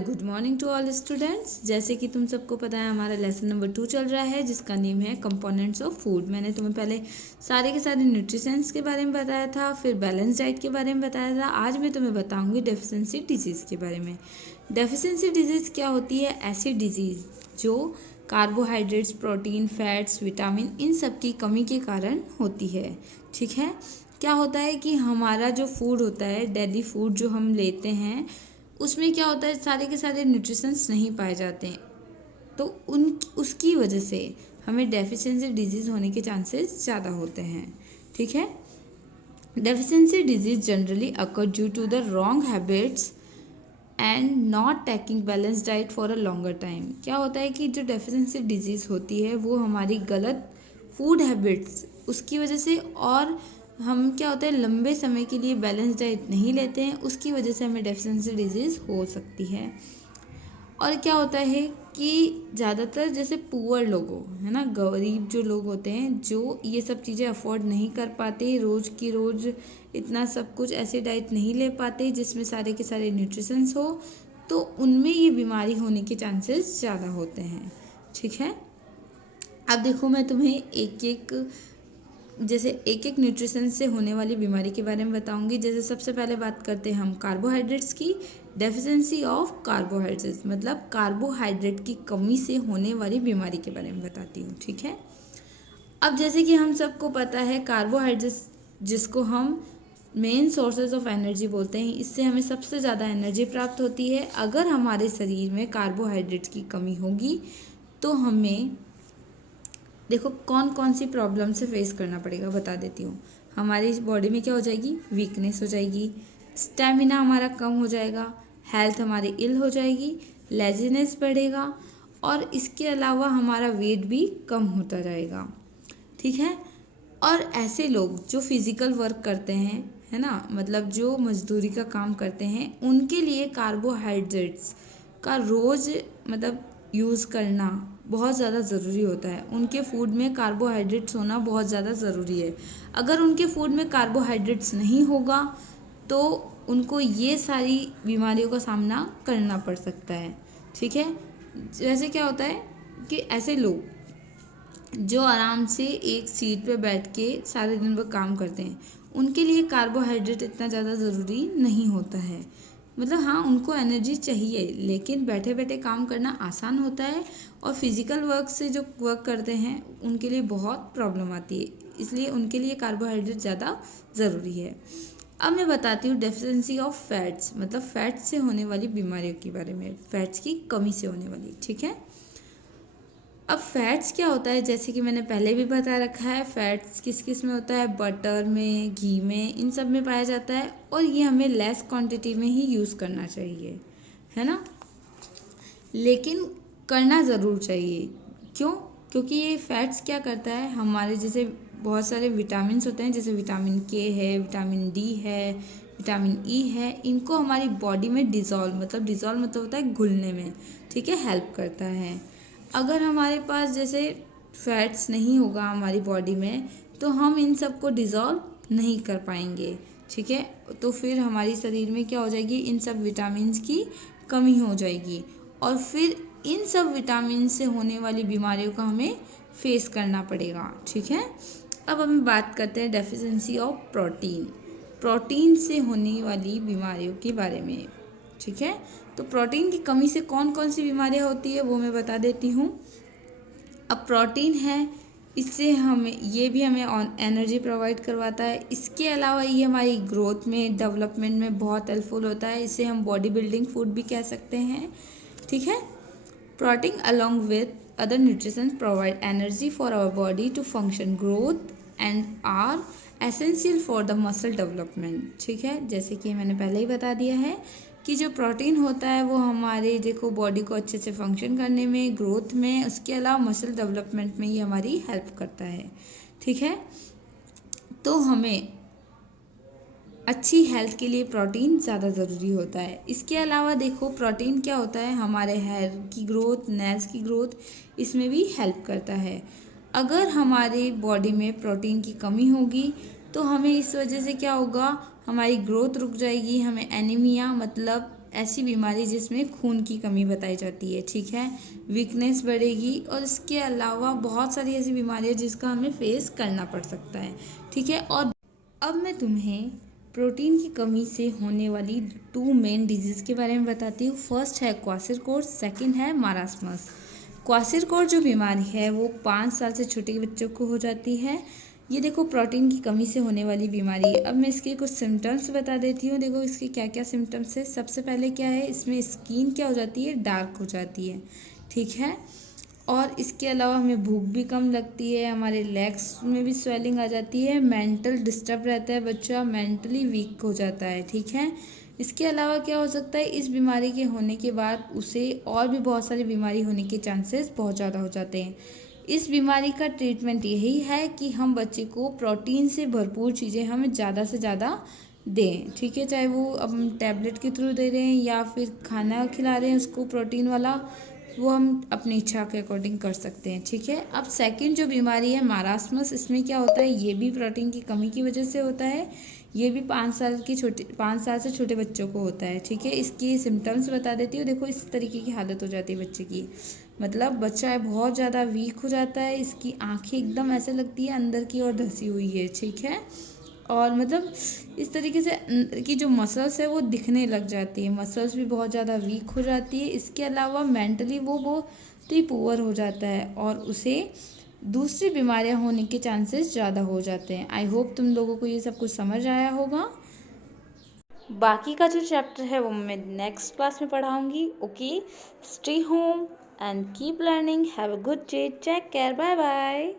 Hello good morning to all students. जैसे कि तुम सबको पता है हमारा लेसन नंबर 2 चल रहा है जिसका नेम है कंपोनेंट्स ऑफ फूड। मैंने तुम्हें पहले सारे के सारे न्यूट्रिशंस के बारे में बताया था, फिर बैलेंस डाइट के बारे में बताया था। आज मैं तुम्हें बताऊंगी डेफिशिएंसी डिजीज़ के बारे में। डेफिशिएंसी डिजीज़ क्या होती है? ऐसी डिजीज़ जो कार्बोहाइड्रेट्स, प्रोटीन, फैट्स, विटामिन इन सब की कमी के कारण होती है। ठीक है, क्या होता है कि हमारा जो फूड होता है, डेली फूड जो हम लेते हैं, उसमें क्या होता है, सारे के सारे न्यूट्रिशंस नहीं पाए जाते हैं, तो उसकी वजह से हमें डेफिशिएंसी डिजीज़ होने के चांसेस ज़्यादा होते हैं। ठीक है, deficiency disease generally occur due to the wrong habits and not taking balance diet for a longer time. क्या होता है कि जो डेफिशिएंसी डिजीज़ होती है वो हमारी गलत फूड हैबिट्स उसकी वजह से, और हम क्या होता है लंबे समय के लिए बैलेंस डाइट नहीं लेते हैं, उसकी वजह से हमें डेफिशिएंसी डिजीज़ हो सकती है। और क्या होता है कि ज़्यादातर जैसे पुअर लोगों, है ना, गरीब जो लोग होते हैं जो ये सब चीज़ें अफोर्ड नहीं कर पाते, रोज़ की रोज़ इतना सब कुछ ऐसे डाइट नहीं ले पाते जिसमें सारे के सारे न्यूट्रिशंस हो, तो उनमें ये बीमारी होने के चांसेस ज़्यादा होते हैं। ठीक है, अब देखो मैं तुम्हें एक एक न्यूट्रिशन से होने वाली बीमारी के बारे में बताऊंगी। जैसे सबसे पहले बात करते हैं हम कार्बोहाइड्रेट्स की। डेफिशिएंसी ऑफ कार्बोहाइड्रेट्स मतलब कार्बोहाइड्रेट की कमी से होने वाली बीमारी के बारे में बताती हूँ। ठीक है, अब जैसे कि हम सबको पता है कार्बोहाइड्रेट्स जिसको हम मेन सोर्सेज ऑफ एनर्जी बोलते हैं, इससे हमें सबसे ज़्यादा एनर्जी प्राप्त होती है। अगर हमारे शरीर में कार्बोहाइड्रेट्स की कमी होगी तो हमें देखो कौन कौन सी प्रॉब्लम से फेस करना पड़ेगा, बता देती हूँ। हमारी बॉडी में क्या हो जाएगी? वीकनेस हो जाएगी, स्टेमिना हमारा कम हो जाएगा, हेल्थ हमारी इल हो जाएगी, लेजीनेस बढ़ेगा, और इसके अलावा हमारा वेट भी कम होता जाएगा। ठीक है, और ऐसे लोग जो फिजिकल वर्क करते हैं, है ना, मतलब जो मजदूरी का काम करते हैं, उनके लिए कार्बोहाइड्रेट्स का रोज़ मतलब यूज़ करना बहुत ज़्यादा ज़रूरी होता है। उनके फूड में कार्बोहाइड्रेट्स होना बहुत ज़्यादा ज़रूरी है। अगर उनके फूड में कार्बोहाइड्रेट्स नहीं होगा तो उनको ये सारी बीमारियों का सामना करना पड़ सकता है। ठीक है, जैसे क्या होता है कि ऐसे लोग जो आराम से एक सीट पे बैठ के सारे दिन भर काम करते हैं, उनके लिए कार्बोहाइड्रेट इतना ज़्यादा ज़रूरी नहीं होता है। मतलब हाँ, उनको एनर्जी चाहिए, लेकिन बैठे बैठे काम करना आसान होता है, और फिजिकल वर्क से जो वर्क करते हैं उनके लिए बहुत प्रॉब्लम आती है, इसलिए उनके लिए कार्बोहाइड्रेट ज़्यादा ज़रूरी है। अब मैं बताती हूँ डेफिशिएंसी ऑफ फैट्स मतलब फैट्स से होने वाली बीमारियों के बारे में, फैट्स की कमी से होने वाली। ठीक है, अब फैट्स क्या होता है, जैसे कि मैंने पहले भी बता रखा है, फैट्स किस किस में होता है? बटर में, घी में, इन सब में पाया जाता है, और ये हमें लेस क्वांटिटी में ही यूज़ करना चाहिए, है ना, लेकिन करना ज़रूर चाहिए। क्यों? क्योंकि ये फैट्स क्या करता है, हमारे जैसे बहुत सारे विटामिन होते हैं, जैसे विटामिन के है, विटामिन डी है, विटामिन ई है, इनको हमारी बॉडी में डिज़ोल्व मतलब होता है घुलने में, ठीक है, हेल्प करता है। अगर हमारे पास जैसे फैट्स नहीं होगा हमारी बॉडी में, तो हम इन सब को डिज़ोल्व नहीं कर पाएंगे। ठीक है, तो फिर हमारी शरीर में क्या हो जाएगी? इन सब विटामिन्स की कमी हो जाएगी, और फिर इन सब विटामिन से होने वाली बीमारियों का हमें फेस करना पड़ेगा। ठीक है, अब हम बात करते हैं डेफिशिएंसी ऑफ प्रोटीन से होने वाली बीमारियों के बारे में। ठीक है, तो प्रोटीन की कमी से कौन कौन सी बीमारियां होती है वो मैं बता देती हूँ। अब प्रोटीन है, इससे हमें एनर्जी प्रोवाइड करवाता है। इसके अलावा ये हमारी ग्रोथ में, डेवलपमेंट में बहुत हेल्पफुल होता है। इसे हम बॉडी बिल्डिंग फूड भी कह सकते हैं। ठीक है, protein along with other nutrition provide energy for our body to function, growth and are essential for the muscle development. ठीक है, जैसे कि मैंने पहले ही बता दिया है कि जो प्रोटीन होता है वो हमारे देखो बॉडी को अच्छे से फंक्शन करने में, ग्रोथ में, उसके अलावा मसल डेवलपमेंट में ये हमारी हेल्प करता है। ठीक है, तो हमें अच्छी हेल्थ के लिए प्रोटीन ज़्यादा ज़रूरी होता है। इसके अलावा देखो प्रोटीन क्या होता है, हमारे हेयर की ग्रोथ, नेल्स की ग्रोथ, इसमें भी हेल्प करता है। अगर हमारे बॉडी में प्रोटीन की कमी होगी तो हमें इस वजह से क्या होगा, हमारी ग्रोथ रुक जाएगी, हमें एनीमिया मतलब ऐसी बीमारी जिसमें खून की कमी बताई जाती है, ठीक है। वीकनेस बढ़ेगी और इसके अलावा बहुत सारी ऐसी बीमारियाँ जिसका हमें फेस करना पड़ सकता है, ठीक है। और अब मैं तुम्हें प्रोटीन की कमी से होने वाली 2 मेन डिजीज़ के बारे में बताती हूँ। फर्स्ट है क्वासिरकोर, सेकंड है मारास्मस। क्वासिरकोर जो बीमारी है वो 5 साल से छोटे बच्चों को हो जाती है। ये देखो प्रोटीन की कमी से होने वाली बीमारी है। अब मैं इसके कुछ सिम्टम्स बता देती हूँ। देखो इसके क्या क्या सिम्टम्स है। सबसे पहले क्या है, इसमें स्किन क्या हो जाती है, डार्क हो जाती है, ठीक है। और इसके अलावा हमें भूख भी कम लगती है, हमारे लेग्स में भी स्वेलिंग आ जाती है, मेंटल डिस्टर्ब रहता है, बच्चा मेंटली वीक हो जाता है, ठीक है। इसके अलावा क्या हो सकता है, इस बीमारी के होने के बाद उसे और भी बहुत सारी बीमारी होने के चांसेस बहुत ज़्यादा हो जाते हैं। इस बीमारी का ट्रीटमेंट यही है कि हम बच्चे को प्रोटीन से भरपूर चीज़ें हमें ज़्यादा से ज़्यादा दें, ठीक है। चाहे वो अब टैबलेट के थ्रू दे रहे हैं या फिर खाना खिला रहे हैं उसको प्रोटीन वाला, वो हम अपनी इच्छा के अकॉर्डिंग कर सकते हैं, ठीक है। अब सेकंड जो बीमारी है मारास्मस, इसमें क्या होता है, ये भी प्रोटीन की कमी की वजह से होता है। ये भी 5 साल से छोटे बच्चों को होता है, ठीक है। इसकी सिम्टम्स बता देती हूँ। देखो इस तरीके की हालत हो जाती है बच्चे की, मतलब बच्चा बहुत ज़्यादा वीक हो जाता है, इसकी आंखें एकदम ऐसे लगती है अंदर की ओर धसी हुई है, ठीक है। और मतलब इस तरीके से अंदर की जो मसल्स है वो दिखने लग जाती है, मसल्स भी बहुत ज़्यादा वीक हो जाती है। इसके अलावा मेंटली वो बहुत ही पुअर हो जाता है और उसे दूसरी बीमारियां होने के चांसेस ज़्यादा हो जाते हैं। आई होप तुम लोगों को ये सब कुछ समझ आया होगा। बाकी का जो चैप्टर है वो मैं नेक्स्ट क्लास में पढ़ाऊंगी। Okay, stay home and keep learning. Have a good day, take care, bye bye.